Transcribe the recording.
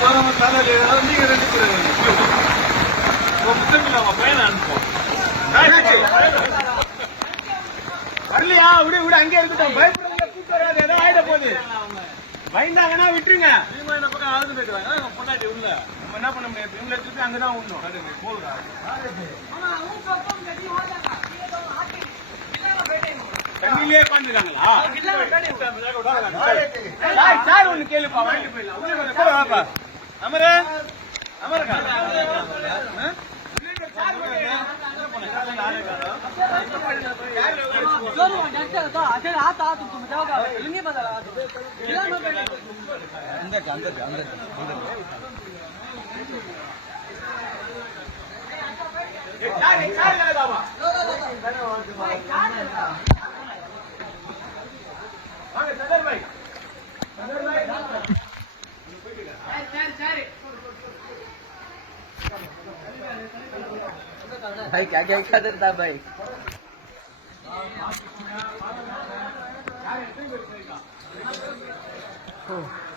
நீங்க ரெண்டு பேர் முத்தமில்லாம பையனை அனுப்போம் வரலையா? விட விட அங்கே இருக்கட்டும். பயப்படுறதுல கூட்டு வராது. ஏதாவது ஆயிட போகுது. பயந்தாங்கன்னா விட்டுருங்க. நீங்க என்ன பக்கம் ஆளுந்து போயிடுறாங்க. பொண்டாட்டி உள்ள நம்ம என்ன பண்ண முடியாது. இவங்களை எடுத்துட்டு அங்கதான் விடணும். போகுதா தண்ணியிலே உட்காந்துருக்காங்களா? சார் ஒண்ணு கேளுப்பா. வாங்கிட்டு போயிடலாம். அமரா அமரா भाई क्या क्या करता भाई Oh.